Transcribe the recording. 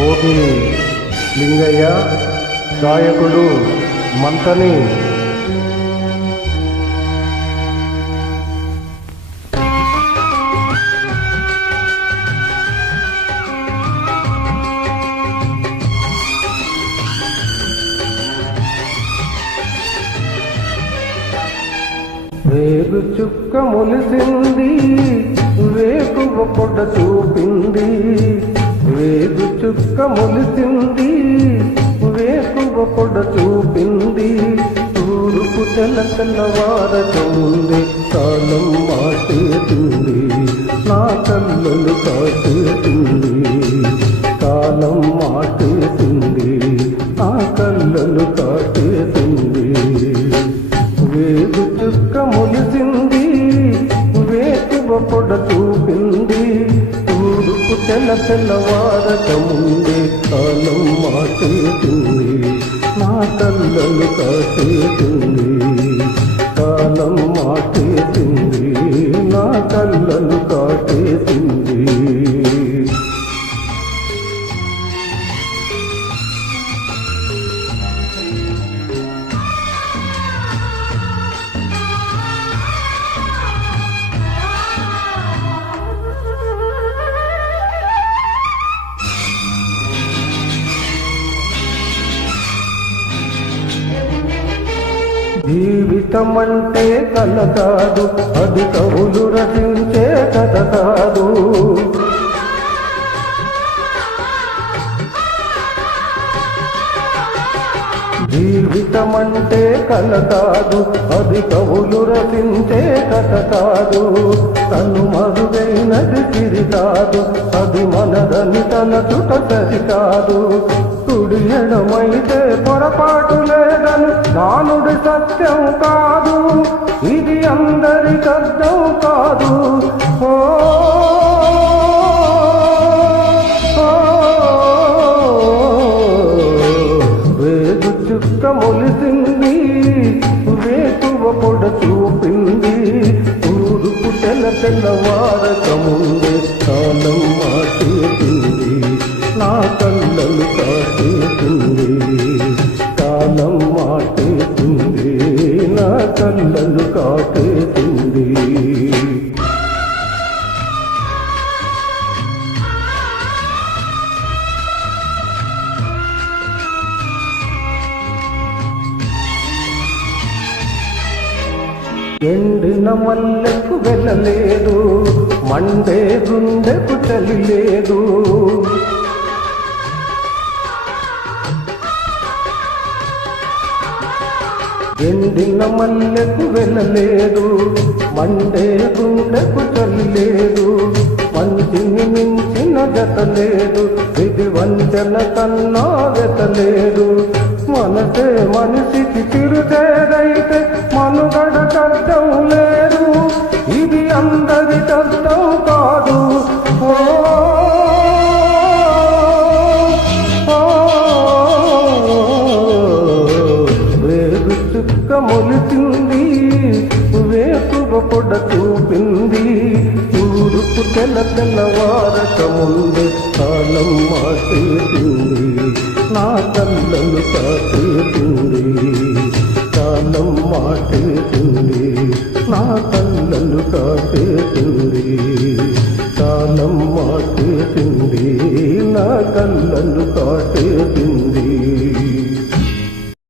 పోతిని లింగయ్య, గాయకుడు మంతని. వేగు చుక్క మొలిసింది, వేకువ పొడ చూపింది. వేగు చుక్క మొలిసింది, వేకువ పొడ చూపింది. తూరుపు తెల్లవారచుంది, కాలం మాటేసింది, నా కళ్ళలు కాటేసింది. కాలం మాటేసింది, నా కళ్ళలు కాటేసింది. వేగు చుక్క మొలిసింది, వేకువ పొడ చూపింది. తూరుపు తెల్లవారకముందే కాలం మాటేసింది, నా కళ్ళలు కాటేసింది. కాలం మాటేసింది, నా కళ్ళలు కాటేసింది. జీవితమంటే కల కాదు, అది కవులు రచించే కథ కాదు. జీవితమంటే కల కాదు, అది కవులు రచించే కథ కాదు. తను మరుగైనది తిరి కాదు, అది మనదని తలచుట సరి కాదు. కుడి ఎడమైతే పొరపాటు లేదని నానుడి సత్యం కాదు, ఇది అందరికర్థం కాదు. ఓ వేగు చుక్క మొలిసింది, వేకువ పొడ చూపింది. తూరుపు తెల్లవారకముందే కాలం మాటేసింది, నా కళ్ళలు కాటేసింది. కాలం మాటేసింది, నా కళ్ళలు కాటేసింది. ఎండిన మల్లెకు వెళ్ళలేదు, మండే గుండెకు చలి లేదు. ఎండిన మల్లెకు వెళ్ళలేదు, మండే గుండెకు చలి లేదు. మంచిని మించిన జత లేదు, ఇది వంచన కన్నా వెతలేదు. మనసే మనిషికి తిరుతేదైతే మనుగడ కష్టం లేదు, ఇది అందరి కష్టం కాదు. ఓ వేగు చుక్క మొలిసింది, వేకువ పొడ చూపింది. తూరుపు తెల్లవారకముందే కాలం మాటేసింది, నా కళ్ళలు కాటేసింది. కాలం మాటేసింది, నా కళ్ళలు కాటేసింది. కాలం మాటేసింది, నా కళ్ళలు కాటేసింది.